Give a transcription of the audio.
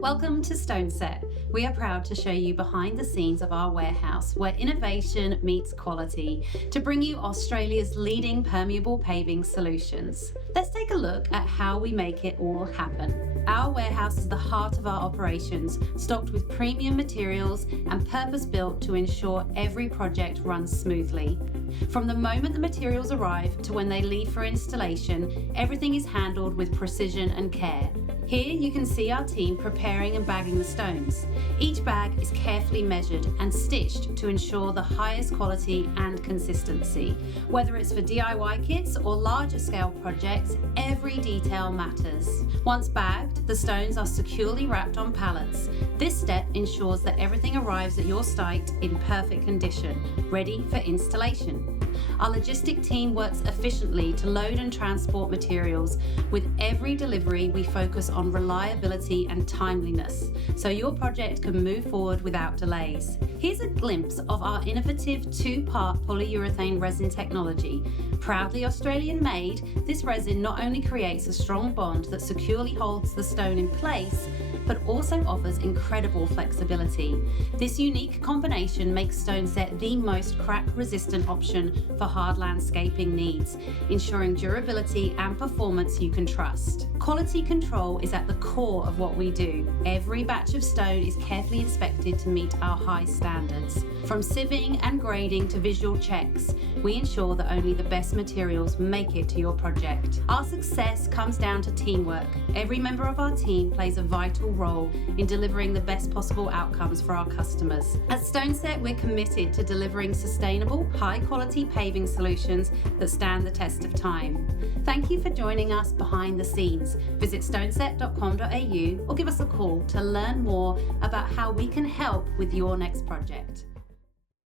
Welcome to StoneSet. We are proud to show you behind the scenes of our warehouse where innovation meets quality to bring you Australia's leading permeable paving solutions. Let's take a look at how we make it all happen. Our warehouse is the heart of our operations, stocked with premium materials and purpose-built to ensure every project runs smoothly. From the moment the materials arrive to when they leave for installation, everything is handled with precision and care. Here you can see our team preparing and bagging the stones. Each bag is carefully measured and stitched to ensure the highest quality and consistency. Whether it's for DIY kits or larger scale projects, every detail matters. Once bagged, the stones are securely wrapped on pallets. This step ensures that everything arrives at your site in perfect condition, ready for installation. Our logistic team works efficiently to load and transport materials. With every delivery, we focus on reliability and timeliness, so your project can move forward without delays. Here's a glimpse of our innovative two-part polyurethane resin technology. Proudly Australian made, this resin not only creates a strong bond that securely holds the stone in place, but also offers incredible flexibility. This unique combination makes StoneSet the most crack-resistant option for hard landscaping needs, ensuring durability and performance you can trust. Quality control is at the core of what we do. Every batch of stone is carefully inspected to meet our high standards. From sieving and grading to visual checks, we ensure that only the best materials make it to your project. Our success comes down to teamwork. Every member of our team plays a vital role in delivering the best possible outcomes for our customers. At StoneSet, we're committed to delivering sustainable, high-quality paving solutions that stand the test of time. Thank you for joining us behind the scenes. Visit stoneset.com.au or give us a call to learn more about how we can help with your next project.